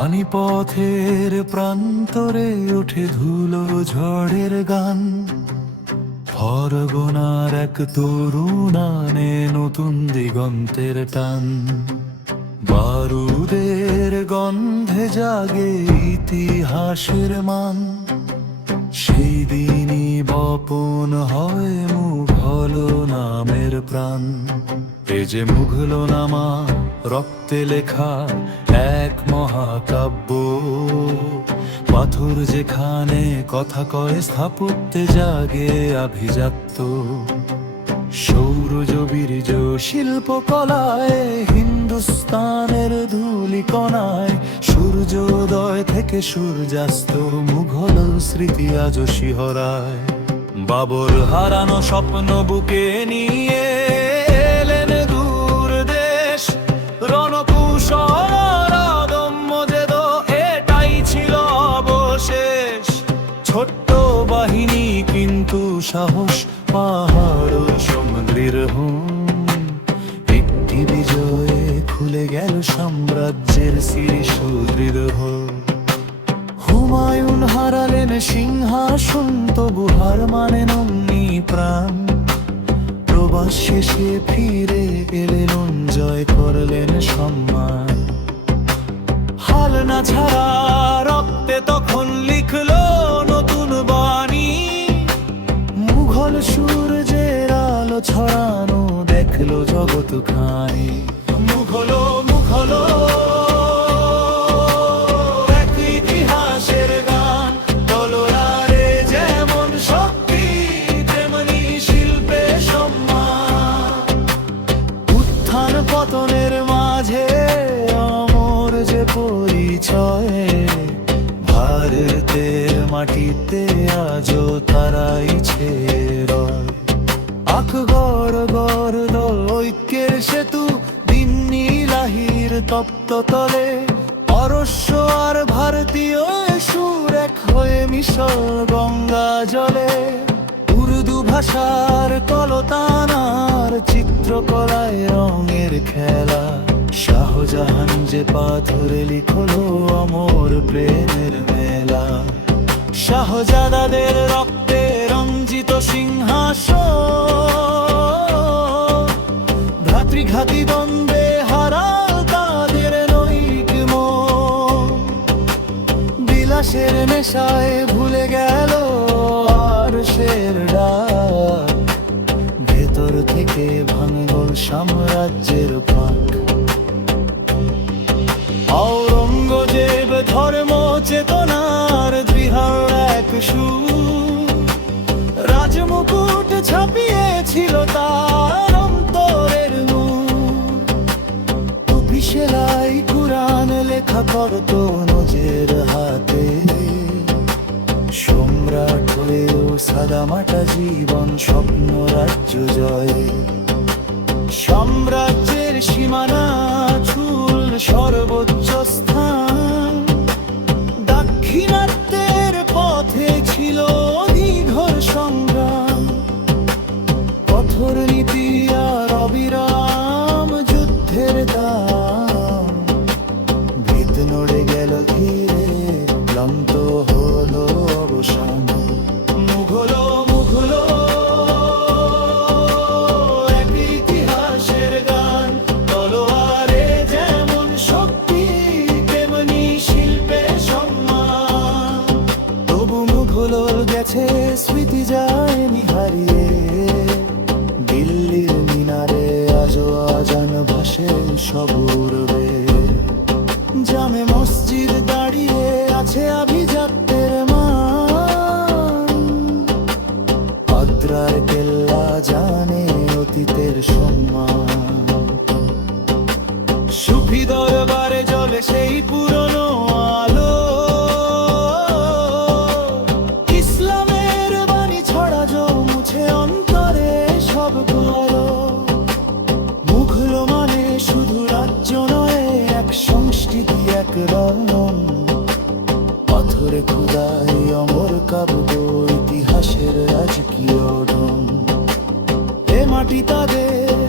পানিপথের প্রান্তরে ওঠে ধুলো ঝড়ের গান, ফরগনার এক তরুণ আনে নতুন দিগন্তের টান। বারুদের গন্ধে জাগে ইতিহাসের মান, সেই দিনই বপন হয় মুঘল নামের প্রাণ। এ যে মুঘল নামা রক্তে লেখা এক মহাকাব্য, পাথর যেখানে কথা কয় স্থাপত্যে জাগে আভিজাত্য। সৌরজ বীর্য শিল্পকলায় হিন্দুস্তানের ধূলিকণায়, সূর্যোদয় থেকে সূর্যাস্ত মুঘল স্মৃতি আজ শিহরায়। বাবর হারানো স্বপ্ন বুকে নিয়ে এলেন দূর দেশ, রণকৌশল অদম্য যেদ এটাই ছিল অবশেষ। ছোট্ট বাহিনী কিন্তু সাহস, পাহাড় সমুদ্রের হোম। একটি বিজয়ে খুলে গেল সাম্রাজ্যের সিঁড়ি সুদৃঢ়। হুমায়ুন হারালেন সিংহাসন, তবু হার মানেন অগ্নি প্রাণ। প্রবাস শেষে ফিরে এলেন, জয় করলেন সম্মান। হাল না ছাড়া রক্তে তখন লিখলো নতুন বাণী। মুঘল সূর্যের আলো ছড়ানো দেখলো জগৎ খানি। মুঘল মুঘল এক ইতিহাসের গান, তলোয়ারে যেমন শক্তি তেমনি শিল্পে সম্মান। উত্থান পতনের মাঝে অমর যে পরিচয়, ভারতের মাটিতে আজও তারাই ছেড়য়। আকবর গড়ল ঐক্যের সেতু দিন্নি লাহির তপ্ত তলে, পারস্য আর ভারতীয় সুর এক হয়ে মিশল গঙ্গা জলে। উর্দু ভাষার কলতানার চিত্রকলায় রঙের খেলা, শাহজাহান যে পাথরে লিখলো অমর প্রেমের মেলা। শাহজাদাদের রক্তে রঞ্জিত সিংহাসন, ভ্রাতৃঘাতী দ্বন্দ্বে হারাল তাদের নৈক মন। বিলাসের নেশায় ভুলে গেল আরশের ডাক, ভেতর থেকে ভাঙল সাম্রাজ্যের ফাঁক। ঔরঙ্গজেব ধর্ম চেতনার দৃঢ় এক সুর, রাজমুকুট ছাপিয়েছিল তার অন্তরের নূর। টুপি সেলাই কুরআন লেখা করত নজের হাতে, সম্রাট হয়েও সাদামাটা জীবন স্বপ্ন রাজ্য জয়ে। সাম্রাজ্যের সীমানা ছুল সর্বোচ্চ স্থান, দাক্ষিণাত্যের পথে ছিল দীর্ঘ সংগ্রাম। কঠোর নীতি আর অবিরাম যুদ্ধের দাম, ভিত নড়ে গেল ধীরে, ক্লান্ত হলো অবসান। মুঘল মুঘল এক ইতিহাসের গান, তলোয়ারে যেমন শক্তি তেমনি শিল্পে সম্মান। তবু মুঘল গেছে স্মৃতি যায়নি হারিয়ে, দিল্লির মিনারে আজও আজান ভাসে সবুরবে। জামে মসজিদ দাঁড়িয়ে আছে আভিজাত্যের মান, আদ্রার কেল্লা জানে অতীতের সম্মান। সুফি দরবারে জ্বলে সেই পুরনো আলো, ইসলামের বাণী ছড়া মুছে অন্তরে সব কালো। মুঘল মানে শুধু রাজ্য নয়, এক সংস্কৃতি এক রঙ। পাথরে খোদাই অমর কাব্য, ইতিহাসের রাজকীয় ঢং। এ মাটি তাদের